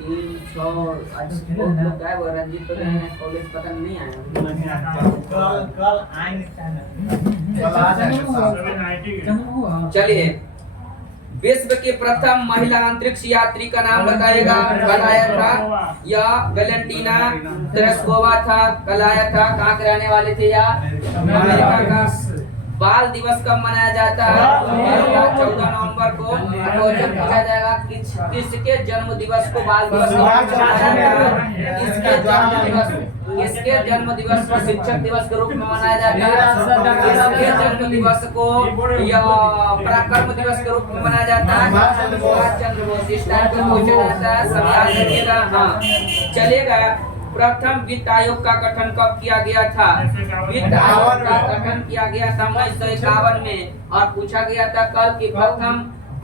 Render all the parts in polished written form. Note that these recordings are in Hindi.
तीन छः आज बहुत लोग गए वो रंजीत तो गए हैं कॉलेज पता नहीं आया कल आएंगे कल आ जाएंगे। चलिए विश्व की प्रथम महिला अंतरिक्ष यात्री का नाम बताएगा। कल आया था यह वैलेंटीना तेरेस्कोवा था। कल आया था। कहाँ के रहने वाले थे या अमेरिका का। बाल दिवस कब मनाया जाता है? 14 नवंबर को। क्वेश्चन पूछा जाएगा किसके जन्म दिवस को बाल दिवस कब मनाया जाता है? किसके जन्म दिवस को शिक्षक दिवस के रूप में मनाया जाता है? किसके जन्म दिवस को या पराक्रम दिवस के रूप में मनाया जाता है? सुभाष चंद्र बोस। इस टाइप का पूछा जाता है, सब याद रखिएगा। हाँ चलेगा। प्रथम वित्त आयोग का गठन कब किया गया था? वित्त आयोग का गठन किया गया था 1951 में। और पूछा गया था कल कि प्रथम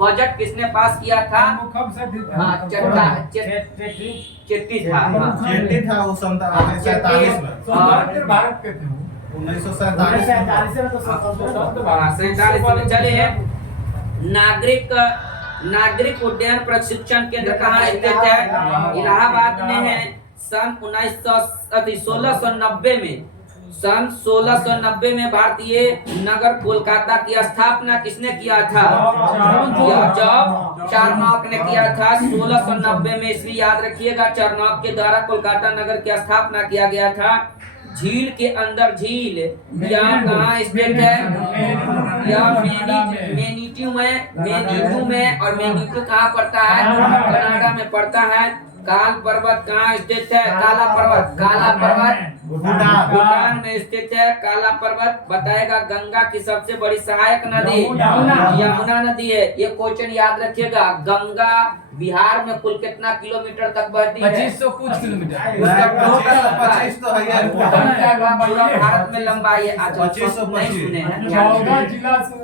बजट किसने पास किया था? हाँ चेट्टी था। चेट्टी था वो 47 में। भारत के थे 1947 में। चलिए नागरिक उड्डयन प्रशिक्षण केंद्र कहाँ स्थित है? इलाहाबाद में है। सन 1690 में भारतीय नगर कोलकाता की स्थापना किसने किया था? यह जब चारनॉक ने किया था 1690 में। इसलिए याद रखिएगा चारनॉक के द्वारा कोलकाता नगर की स्थापना किया गया था। झील के अंदर झील यह कहाँ स्थित है? यह मेनीट्यू में। और मेनीट्यू कहाँ पड़ता है? कनाडा में पड़ता है। काल पर्वत कहाँ स्थित है? काला पर्वत भूटान में स्थित है। काला पर्वत बताएगा गंगा की सबसे बड़ी सहायक नदी यमुना नदी है। ये क्वेश्चन याद रखिएगा। गंगा बिहार में कुल कितना किलोमीटर तक बहती है? 2500 कुछ किलोमीटर। उसका पच्चीस तो है यार। गंगा का पूरा भारत में लंबाई है। आज 14 जिला से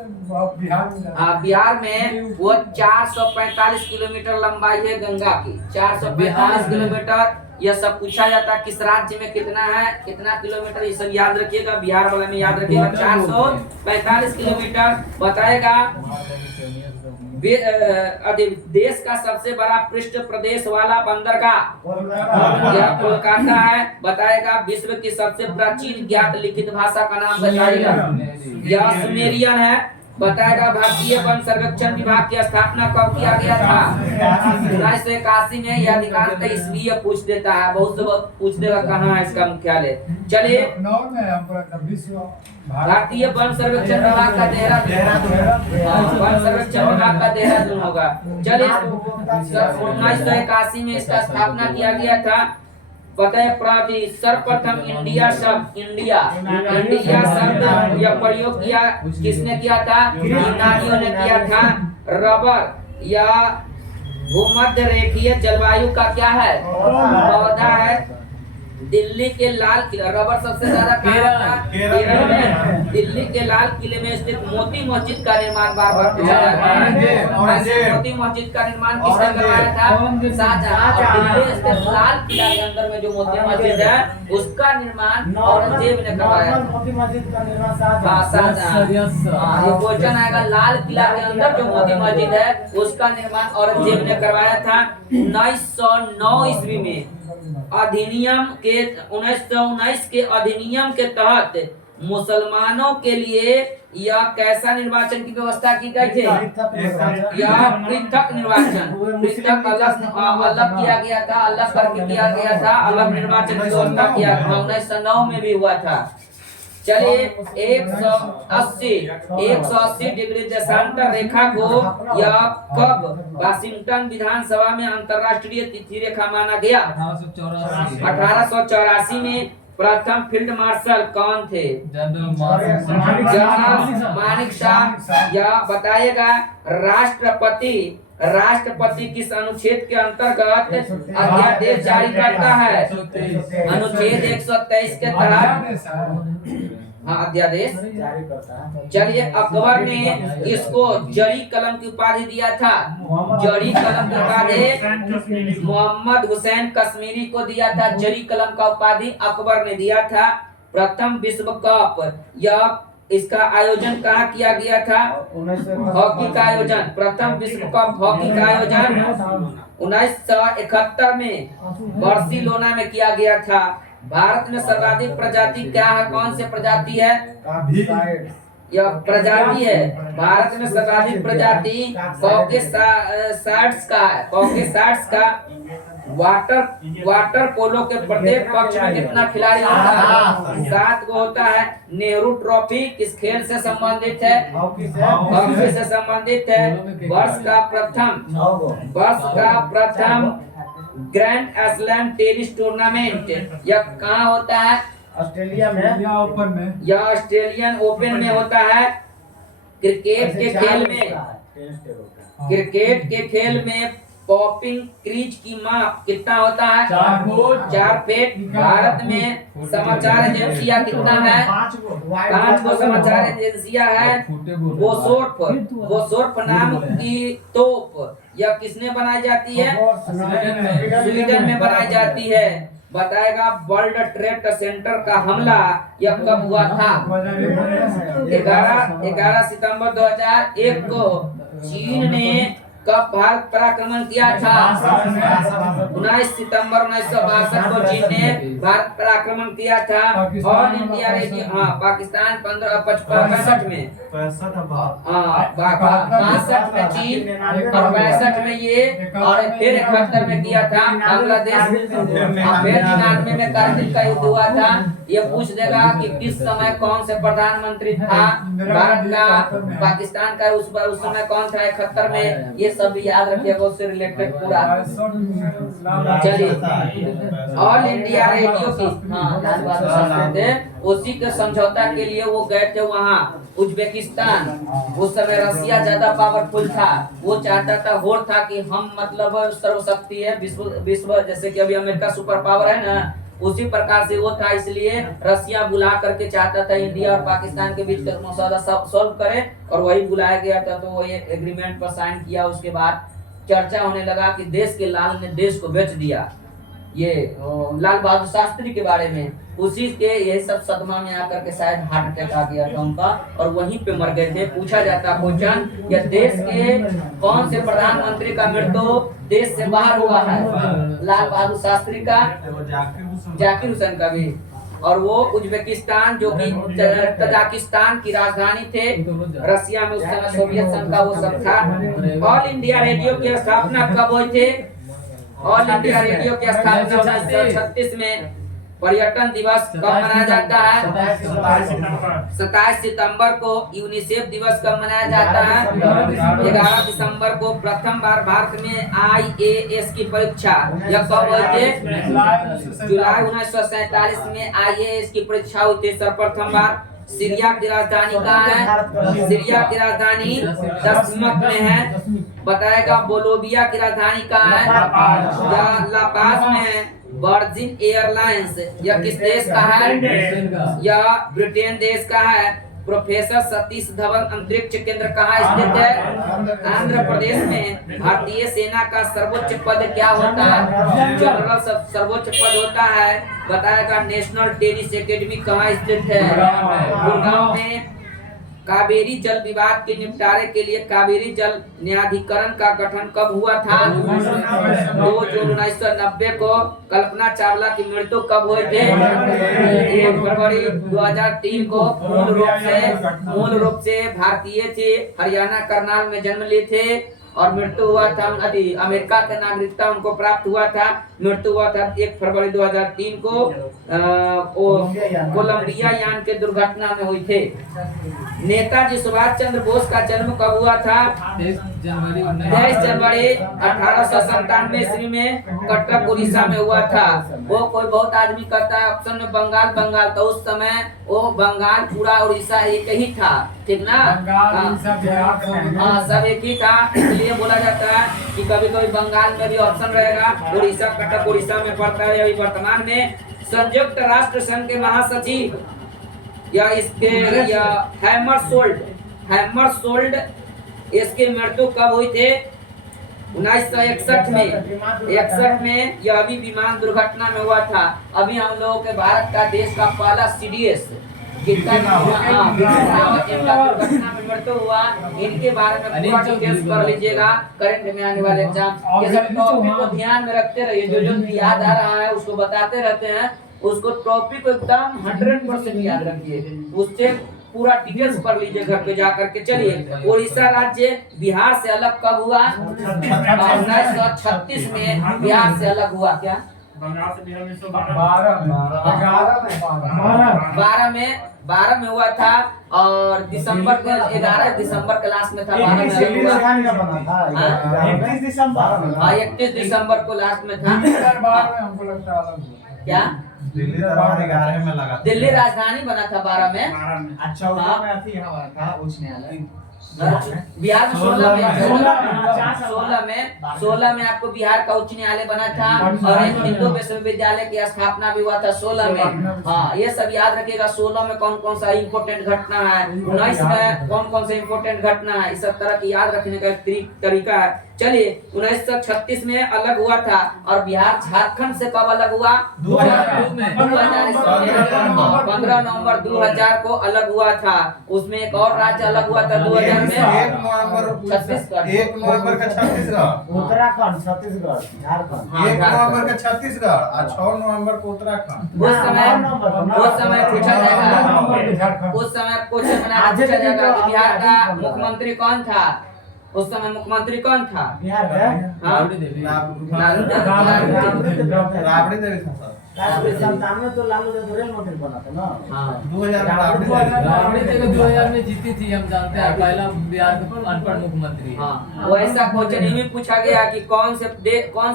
बिहार में। बिहार में वो 445 किलोमीटर लंबाई है गंगा की। 445 किलोमीटर। यह सब पूछा जाता है किस राज्य में कितना है, कितना किलोमीटर, ये सब याद रखिएगा। बिहार वाला में याद रखिएगा 445 किलोमीटर बताएगा। देश का सबसे बड़ा पृष्ठ प्रदेश वाला बंदरगाह यह कोलकाता है। बताएगा विश्व की सबसे प्राचीन ज्ञात लिखित भाषा का नाम बताएगा। यह सुमेरियन है। बताएगा भारतीय वन सर्वेक्षण विभाग की स्थापना कब किया गया था? 1981 में। यह अधिकांश इसलिए पूछ देता है, बहुत से पूछ देगा कहाँ है इसका मुख्यालय। चलिए भारतीय वन सर्वेक्षण विभाग का देहरादून। वन सर्वेक्षण विभाग का देहरादून होगा। चलिए 1981 में इसका स्थापना किया गया था। बताए सर्वप्रथम इंडिया शब्द यह प्रयोग किया किसने किया था? यूनानियों ने किया था। रबर या भूमध्य रेखीय जलवायु का क्या है? पौधा है। दिल्ली के लाल किला रबर सबसे ज्यादा केरल में। दिल्ली के लाल किले में स्थित मोती मस्जिद का निर्माण बार बार पूछा जाता है। मोती मस्जिद का निर्माण किसने करवाया था? शाहजहां। दिल्ली स्थित लाल किला के अंदर में जो मोती मस्जिद है उसका निर्माण औरंगजेब ने करवाया था। मोती मस्जिद का निर्माण शाहजहां। ये क्वेश्चन आएगा। लाल किला के अंदर जो मोती मस्जिद है उसका निर्माण औरंगजेब ने करवाया था 1909 ईस्वी में। अधिनियम के 1919 के अधिनियम के तहत मुसलमानों के लिए यह कैसा निर्वाचन की व्यवस्था की गई थी? यह पृथक निर्वाचन। पृथक अलग किया गया था, अलग करके किया गया था, अलग निर्वाचन की व्यवस्था किया 1909 में भी हुआ था। चलिए 180 डिग्री देशांतर रेखा को यह कब वाशिंगटन विधानसभा में अंतरराष्ट्रीय तिथि रेखा माना गया? 1884 में। प्रथम फील्ड मार्शल कौन थे? जनरल मानिक शाह। यह बताइएगा राष्ट्रपति किस अनुच्छेद के अंतर्गत अध्यादेश जारी करता है? अनुच्छेद 123 के तहत अध्यादेश जारी करता है। चलिए अकबर ने इसको जरी कलम की उपाधि दिया था। जरी कलम की उपाधि मोहम्मद हुसैन कश्मीरी को दिया था। जरी कलम का उपाधि अकबर ने दिया था। प्रथम विश्व कप यह इसका आयोजन कहाँ किया गया था? हॉकी का आयोजन, प्रथम विश्व कप हॉकी का आयोजन 1971 में बार्सिलोना में किया गया था। भारत में सर्वाधिक प्रजाति क्या है? कौन से प्रजाति है? यह प्रजाति है। भारत में सर्वाधिक प्रजाति कॉकेसार्ड्स का है। कॉकेसार्ड्स का वाटर पोलो के प्रत्येक पक्ष में कितना खिलाड़ी होता है? 7 को होता है। नेहरू ट्रॉफी किस खेल से संबंधित है? हॉकी से संबंधित है। वर्ष का प्रथम ग्रैंड स्लैम टेनिस टूर्नामेंट यह कहाँ होता है? ऑस्ट्रेलिया में ओपन में, यह ऑस्ट्रेलियन ओपन में होता है। क्रिकेट के खेल में पॉपिंग क्रीज की माप कितना होता है? 4 फीट। भारत में समाचार एजेंसियां कितना है? 5 को समाचार एजेंसियां है। बोसोर्फ नाम की तोप यह किसने बनाई जाती है? स्वीडन में बनाई जाती है। बताएगा वर्ल्ड ट्रेड सेंटर का हमला यह कब हुआ था? 11 सितंबर 2001 को। चीन ने कब भारत पर आक्रमण किया था? 19 सितंबर 1962 को चीन ने भारत पर आक्रमण किया था। ऑल इंडिया रेडियो पाकिस्तान 65 में 65 में चीन और 65 में ये और फिर 71 में किया था बांग्लादेश। फिर 99 में कारगिल का युद्ध हुआ था। ये पूछ देगा कि किस समय कौन से प्रधानमंत्री था भारत का, पाकिस्तान का उस समय कौन था 71 में। ये सब याद रखिएगा, उससे रिलेटेड पूरा। चलिए ऑल इंडिया रेडियो की लाल बहादुर शास्त्री थे, उसी के समझौता के लिए वो गए थे वहाँ उज्बेकिस्तान। उस समय रसिया ज्यादा पावरफुल था। वो चाहता था होड़ था कि हम मतलब सर्वशक्ति है विश्व जैसे कि अभी अमेरिका सुपर पावर है ना, उसी प्रकार से वो था। इसलिए रसिया बुला करके चाहता था इंडिया और पाकिस्तान के बीच का मसला सॉल्व करे, और वही बुलाया गया था। तो वो ये एग्रीमेंट पर साइन किया। उसके बाद चर्चा होने लगा कि देश के लाल ने देश को बेच दिया। ये लाल बहादुर शास्त्री के बारे में, उसी के ये सब सदमा में आकर के शायद हार्ट अटैक आ गया था उनका, और वहीं पे मर गए थे। पूछा जाता क्वेश्चन, या देश के कौन से प्रधानमंत्री का मृत्यु देश से बाहर हुआ है? लाल बहादुर शास्त्री का, जाकिर हुसैन का भी, और वो उज्बेकिस्तान जो कि तजाकिस्तान की राजधानी थे। रसिया में उस समय सोवियत संघ का वो सब था। ऑल इंडिया रेडियो की स्थापना कब हुई थी? ऑल इंडिया रेडियो की स्थापना 1936 में। पर्यटन दिवस कब मनाया जाता है? 27 सितंबर को। यूनिसेफ दिवस कब मनाया जाता है? 11 दिसंबर को। प्रथम बार भारत में IAS की परीक्षा यह कब हुई थी? जुलाई 1947 में IAS की परीक्षा हुई थी सर्वप्रथम बार। सीरिया की राजधानी कहाँ है? सीरिया की राजधानी दमिश्क में है। बताएगा बोलोविया की राजधानी कहाँ है? ला पाज में है। वर्जिन एयरलाइंस यह किस देश का है? यह ब्रिटेन देश का है। प्रोफेसर सतीश धवन अंतरिक्ष केंद्र कहाँ स्थित है? आंध्र प्रदेश में। भारतीय सेना का सर्वोच्च पद क्या होता है? जनरल सर्वोच्च पद होता है। बताएगा नेशनल टेनिस एकेडमी कहाँ स्थित है? गुड़गांव में। कावेरी जल विवाद के निपटारे के लिए कावेरी जल न्यायाधिकरण का गठन कब हुआ था? 2 जून 1990 को। कल्पना चावला की मृत्यु कब हुई थी? 1 फरवरी 2003 को। मूल रूप से भारतीय थे, हरियाणा करनाल में जन्म लिए थे, और मृत्यु हुआ था अमेरिका का नागरिकता उनको प्राप्त हुआ था। मृत्यु हुआ था 1 फरवरी 2003 को। कोलंबिया यान के दुर्घटना में हुई थे। नेताजी सुभाष चंद्र बोस का जन्म कब हुआ था? 23 जनवरी 1897 ईस्वी में कटक उड़ीसा में हुआ था। वो कोई बहुत आदमी कहता है ऑप्शन में बंगाल, तो उस समय वो बंगाल पूरा उड़ीसा एक ही था, ठीक ना? हाँ, सब एक ही था। इसलिए बोला जाता है कि कभी कभी बंगाल में भी ऑप्शन रहेगा। उड़ीसा, कटक उड़ीसा में पड़ता है। अभी वर्तमान में संयुक्त राष्ट्र संघ के महासचिव या इसके या हैमरसोल्ड इसकी मृत्यु कब हुई थे? 1961 में। 61 में यह अभी विमान दुर्घटना में हुआ था। अभी हम लोगों के भारत का देश का पहला CDS कितना इनका दुर्घटना में मृत्यु हुआ, इनके बारे में पूरा डिटेल्स पढ़ लीजिएगा। करंट में आने वाले एग्जाम ये सब टॉपिक को ध्यान में रखते रहिए। जो जो याद आ रहा है उसको बताते रहते हैं, उसको टॉपिक को एकदम 100% याद रखिए, उससे पूरा डिटेल्स पढ़ लीजिए घर पे जाकर के। चलिए, उड़ीसा राज्य बिहार से अलग कब हुआ? 1936 में बिहार से अलग हुआ। क्या 12 में हुआ था, और दिसंबर के 11 दिसंबर के लास्ट में था। 31 दिसंबर को लास्ट में था। क्या दिल्ली दरबार 11 में लगा, दिल्ली राजधानी बना था 12 में। अच्छा उधर में अथी हवा था उच्च न्यायालय बिहार में 16 में आपको बिहार का उच्च न्यायालय बना था, और एक हिंदू विश्वविद्यालय की स्थापना भी हुआ था 16 में। हाँ, ये सब याद रखिएगा। 16 में कौन कौन सा इम्पोर्टेंट घटना है, 19 में कौन कौन सा इम्पोर्टेंट घटना है, इस सब तरह की याद रखने का एक तरीका है। चलिए, 1936 में अलग हुआ था, और बिहार झारखंड से कब अलग हुआ? 2000 में। 15 नवंबर 2000 को अलग हुआ था। उसमें एक और राज्य अलग हुआ था 2000 में, 1 नवंबर का छत्तीसगढ़, उत्तराखंड, छत्तीसगढ़, झारखंड। 1 नवंबर का छत्तीसगढ़ और 6 नवंबर को उत्तराखंड। उस समय पूछा जाएगा, उस समय क्वेश्चन बना के पूछा जाएगा कि बिहार का मुख्यमंत्री कौन था? उस समय मुख्यमंत्री कौन था? बिहार में राबड़ी देवी था सर। 97 तो लालू यादव रेल मंत्री बना था ना। हाँ, 2000 में राबड़ी देवी 2000 में जीती थी, हम जानते हैं। पहला बिहार का अनपढ़ मुख्यमंत्री। हाँ, वो ऐसा क्वेश्चन ही में पूछा गया कि कौन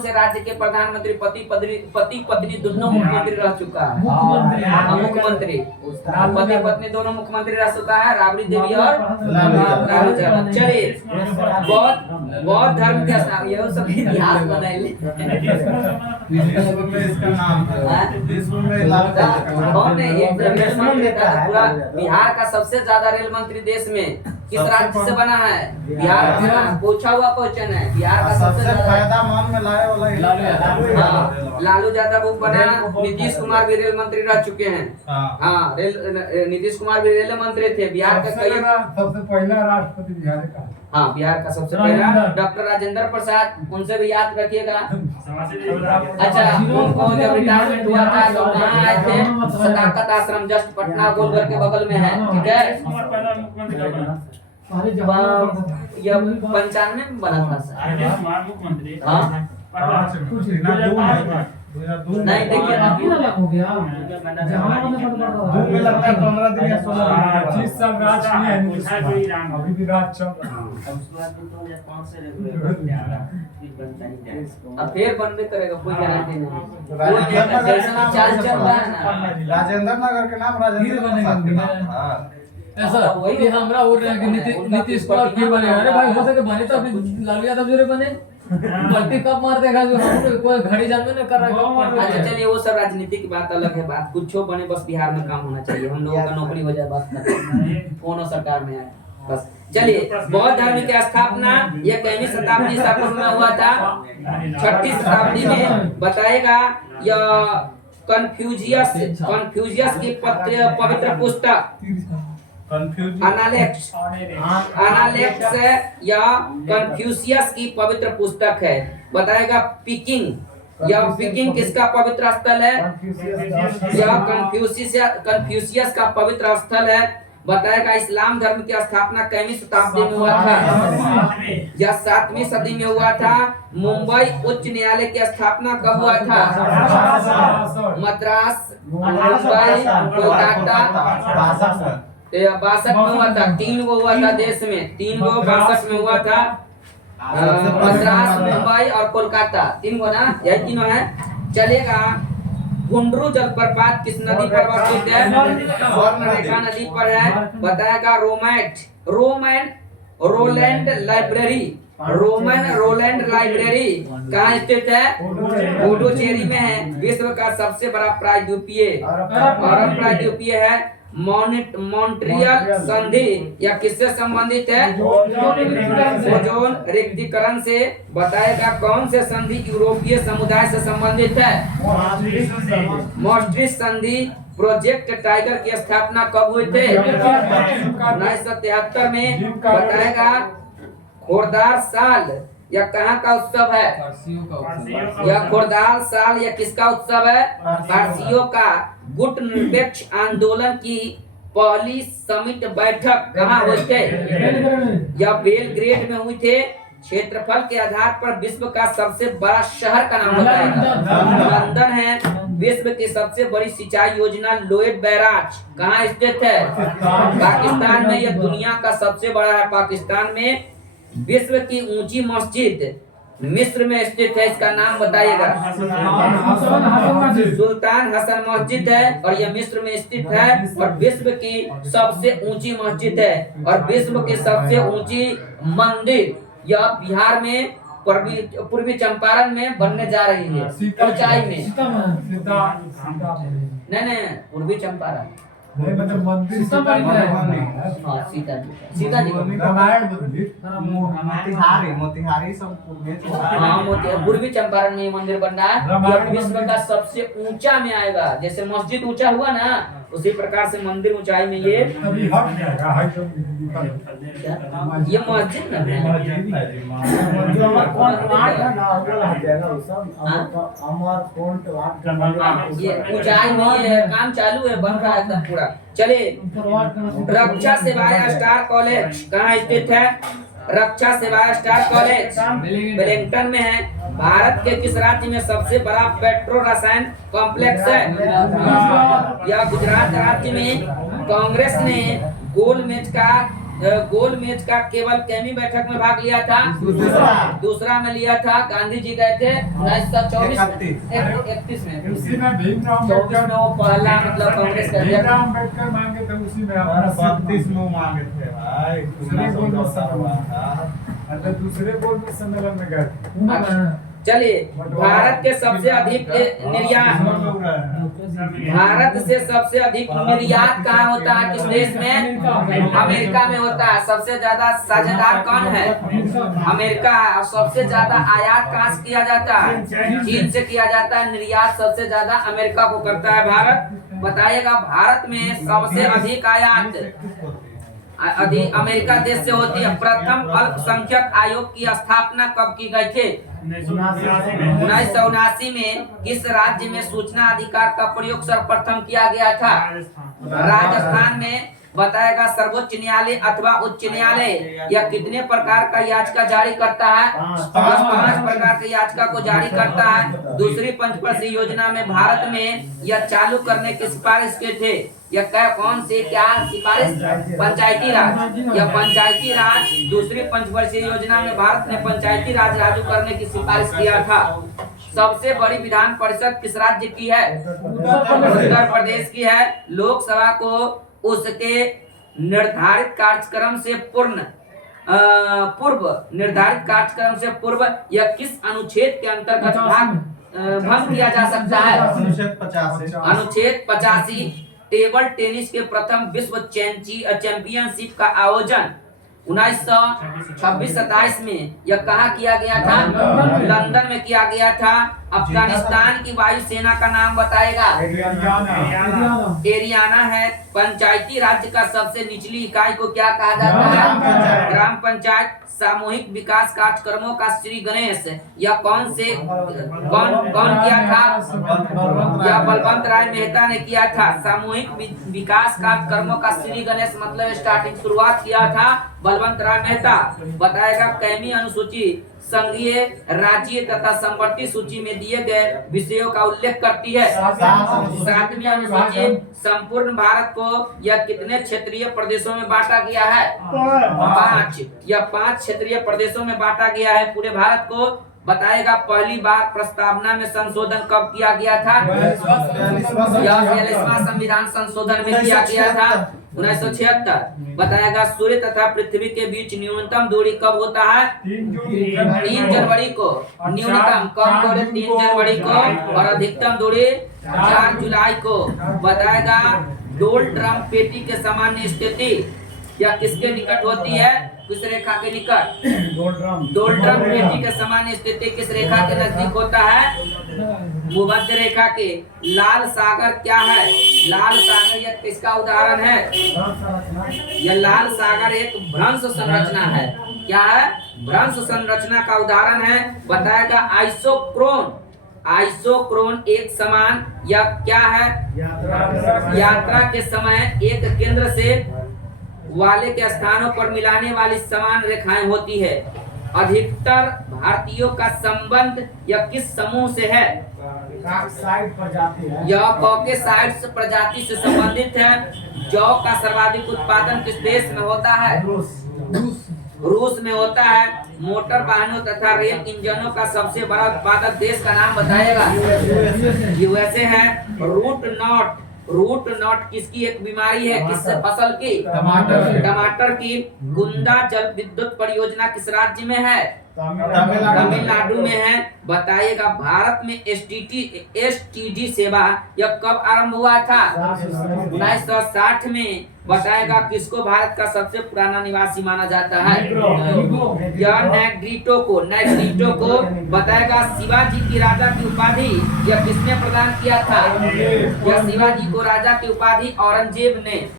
से राज्य के प्रधानमंत्री पति पत्नी दोनों मुख्यमंत्री रह चुका है? मुख्यमंत्री पति पत्नी दोनों मुख्यमंत्री रह चुका है, राबड़ी देवी और लालू यादव। चलिए, बौद्ध धर्म के स्थान, ये सब इतिहास बनाइए। विश्व में इसका नाम है, विश्व में कौन है ये रेल मंत्री था? पूरा बिहार का सबसे ज्यादा रेल मंत्री देश में किस राज्य से बना है? बिहार का। पूछा हुआ क्वेश्चन है, बिहार का सबसे फायदा मान में लाए वाला लालू यादव। हाँ, लालू यादव बना। नीतीश कुमार भी रेल मंत्री रह चुके हैं। हाँ, नीतीश कुमार भी रेल मंत्री थे। बिहार का कई सबसे पहला राष्ट्रपति बिहार का। हाँ, बिहार का सबसे पहला डॉक्टर राजेंद्र प्रसाद, उनसे भी याद रखिएगा। अच्छा, उनको जब रिटायरमेंट हुआ था तो कहाँ आए थे? सदाकत आश्रम, जस्ट पटना गोलघर के बगल में है। ठीक है, यह 95 में बना था सर। हाँ, नहीं देखिए, अभी हो गया में लगता है 15 दिन या 16 दिन 25 साल राज किए हैं। अभी भी राज चल रहा अब फिर बनबे करेगा, कोई गारंटी नहीं। जैसा चाल चल रहा है ना, राजेंद्र नगर के नाम राजेंद्र प्रसाद के नाम। हाँ, ऐसा ये हमरा हो रहा है कि नीतीश कुमार फिर बने। अरे भाई, हो सके बने तो अभी लालू यादव जरूर बने। पलटी कब मार देगा जो कोई घड़ी जानवे न कर रहा है। अच्छा चलिए, वो सब राजनीति की बात अलग है। बात कुछ बने, बस बिहार में काम होना चाहिए, हम लोगों का नौकरी हो जाए बस, कौन सरकार में आए बस। चलिए, बौद्ध धर्म की स्थापना यह 11वीं शताब्दी ईसा पूर्व में हुआ था। 6ठी शताब्दी में बताएगा। यह कन्फ्यूशियस की पवित्र पुस्तक एनालेक्स या कन्फ्यूशियस की पवित्र पुस्तक है। बताएगा पीकिंग, या पीकिंग किसका पवित्र स्थल है? यह कन्फ्यूशियस का पवित्र स्थल है। बताएगा इस्लाम धर्म की स्थापना 11वीं शताब्दी में हुआ था या 7वीं सदी में हुआ था। मुंबई उच्च न्यायालय की स्थापना कब हुआ था? मद्रास, मुंबई, कोलकाता 62 में हुआ था। 3 गो हुआ था देश में, 3 गो 62 में हुआ था। मद्रास, मुंबई और कोलकाता, 3 गो ना, यही तीनों है। चलेगा। गुंडरू जलप्रपात किस नदी पर अवस्थित है? स्वर्णरेखा नदी पर है। बताएगा रोलैंड लाइब्रेरी कहाँ स्थित है? पुडुचेरी में है। विश्व का सबसे बड़ा प्रायद्वीपीय प्रायद्वीपीय है। मॉन्ट्रियल संधि या किससे संबंधित है? ओजोन रिक्तीकरण से। बताएगा कौन से संधि यूरोपीय समुदाय से संबंधित है? मॉस्ट्रिच संधि प्रोजेक्ट टाइगर की स्थापना कब हुई थे? 1973 में। बताएगा खोरदार साल या कहाँ का उत्सव है? फारसियों का उत्सव। यह खोरदार साल या किसका उत्सव है? फारसियों का। गुट निरपेक्ष आंदोलन की पहली समिट बैठक कहाँ हुई थे? यह बेलग्रेड में हुई थे। क्षेत्रफल के आधार पर विश्व का सबसे बड़ा शहर का नाम बताएगा। लंदन है। विश्व की सबसे बड़ी सिंचाई योजना लोएड बैराज कहाँ स्थित है? पाकिस्तान में। यह दुनिया का सबसे बड़ा है। पाकिस्तान में। विश्व की ऊंची मस्जिद मिस्र में स्थित है, इसका नाम बताइएगा। सुल्तान हसन मस्जिद है और यह मिस्र में स्थित है और विश्व की सबसे ऊंची मस्जिद है। और विश्व की सबसे ऊंची मंदिर यह बिहार में पूर्वी चंपारण में बनने जा रही है, ऊंचाई में। नहीं, पूर्वी चंपारण। मतलब मंदिर सीतामढ़ी में है। हाँ, सीताजी रामायण मंदिर मोतिहारी सब हाँ, पूर्वी चंपारण में ये मंदिर बन रहा है। यह विश्व का सबसे ऊंचा में आएगा। जैसे मस्जिद ऊंचा हुआ ना, उसी प्रकार से मंदिर ऊंचाई में ये अभी हट जाएगा। हाई तो ये मस्जिद ना है। ये ऊंचाई में ये काम चालू है, बन रहा है एकदम पूरा। चले, रक्षा सेवाएं स्टार कॉलेज कहाँ स्थित है? रक्षा सेवाएं स्टार कॉलेज वेलिंगटन में है। भारत के किस राज्य में सबसे बड़ा पेट्रो रसायन कॉम्प्लेक्स है? यह गुजरात राज्य में। कांग्रेस ने गोल मेज का केवल केमी बैठक में भाग लिया था? दूसरा में लिया था। गांधी जी गए थे 1931 में। उसी में भीमराव 24 में वो पहला मतलब कांग्रेस का भीमराव अम्बेडकर मांगे थे, उसी में अपना 32 में मांगे थे भाई। दूसरे बोर्ड में सम्मेलन में गए थे। चलिए, भारत के सबसे अधिक निर्यात भारत से सबसे अधिक निर्यात कहाँ होता है? किस देश में? अमेरिका में होता है। सबसे ज्यादा साझेदार कौन है? अमेरिका। और सबसे ज्यादा आयात कहाँ से किया जाता है? चीन से किया जाता है। निर्यात सबसे ज्यादा अमेरिका को करता है भारत। बताइएगा, भारत में सबसे अधिक आयात अमेरिका देश से होती है। प्रथम अल्पसंख्यक आयोग की स्थापना कब की गई थी? 1979 में। किस राज्य में सूचना अधिकार का प्रयोग सर्वप्रथम किया गया था? राजस्थान में। बताएगा, सर्वोच्च न्यायालय अथवा उच्च न्यायालय यह कितने प्रकार का याचिका जारी करता है? 5 प्रकार की याचिका को जारी करता है। दूसरी पंचवर्षीय योजना में भारत में यह चालू करने की सिफारिश की थे। यह कौन सी क्या सिफारिश? पंचायती राज। यह पंचायती राज। दूसरी पंचवर्षीय योजना में भारत ने पंचायती राज लागू करने की सिफारिश किया था। सबसे बड़ी विधान परिषद किस राज्य की है? उत्तर प्रदेश की है। लोकसभा को उसके निर्धारित कार्यक्रम से पूर्व यह किस अनुच्छेद के अंतर्गत भंग किया जा सकता है? अनुच्छेद 85। टेबल टेनिस के प्रथम विश्व चैंपियनशिप का आयोजन 1926-27 में यह कहाँ किया गया था? लंदन में किया गया था। अफगानिस्तान की वायुसेना का नाम बताएगा। एरियाना है। पंचायती राज्य का सबसे निचली इकाई को क्या कहा जाता है? ग्राम पंचायत। सामूहिक विकास कार्यक्रमों का श्री गणेश यह कौन किया था? यह बलवंत राय मेहता ने किया था। सामूहिक विकास कार्यक्रमों का श्री गणेश मतलब स्टार्टिंग शुरुआत किया था बलवंत राय मेहता। बताएगा, कैमी अनुसूची संघीय, राज्य तथा समवर्ती सूची में दिए गए विषयों का उल्लेख करती है। 7वीं अनुसूची संपूर्ण भारत को यह कितने क्षेत्रीय प्रदेशों में बांटा गया है? 5। यह 5 क्षेत्रीय प्रदेशों में बांटा गया है पूरे भारत को। बताएगा, पहली बार प्रस्तावना में संशोधन कब किया गया था? यह 43वां संविधान संशोधन में किया गया था 1976। बताएगा, सूर्य तथा पृथ्वी के बीच न्यूनतम दूरी कब होता है? 3 जनवरी को। न्यूनतम कब दूरी? 3 जनवरी को। और अधिकतम दूरी 4 जुलाई को। बताएगा, डोल ड्रम पेटी के सामान्य स्थिति यह किसके निकट होती है? किस रेखा के निकट? डोल ड्रम पेटी के सामान्य स्थिति किस रेखा के नजदीक होता है? भूमध्य रेखा के। लाल सागर क्या है? लाल सागर यह किसका उदाहरण है? यह लाल सागर एक भ्रंश संरचना है। क्या है? भ्रंश संरचना का उदाहरण है। बताएगा आइसोक्रोन। आइसोक्रोन एक समान या क्या है? यात्रा के समय एक केंद्र से वाले के स्थानों पर मिलाने वाली समान रेखाएं होती है। अधिकतर भारतीयों का संबंध यह किस समूह से है? साइड पर जाती है। यह कॉकेसाइड्स प्रजाति से संबंधित है। जौ का सर्वाधिक उत्पादन किस देश में होता है? रूस में होता है। मोटर वाहनों तथा रेल इंजनों का सबसे बड़ा उत्पादक देश का नाम बताएगा? यूएसए है। रूट नॉट किसकी एक बीमारी है? किस फसल की? टमाटर की। गुंदा जल विद्युत परियोजना किस राज्य में है? तमिलनाडु में है। बताइएगा भारत में एसटीडी सेवा यह कब आरंभ हुआ था? 1960 में। बताएगा किसको भारत का सबसे पुराना निवासी माना जाता है? यह नेग्रिटो को। बताएगा शिवाजी की राजा की उपाधि यह किसने प्रदान किया था? यह शिवाजी को राजा की उपाधि औरंगजेब ने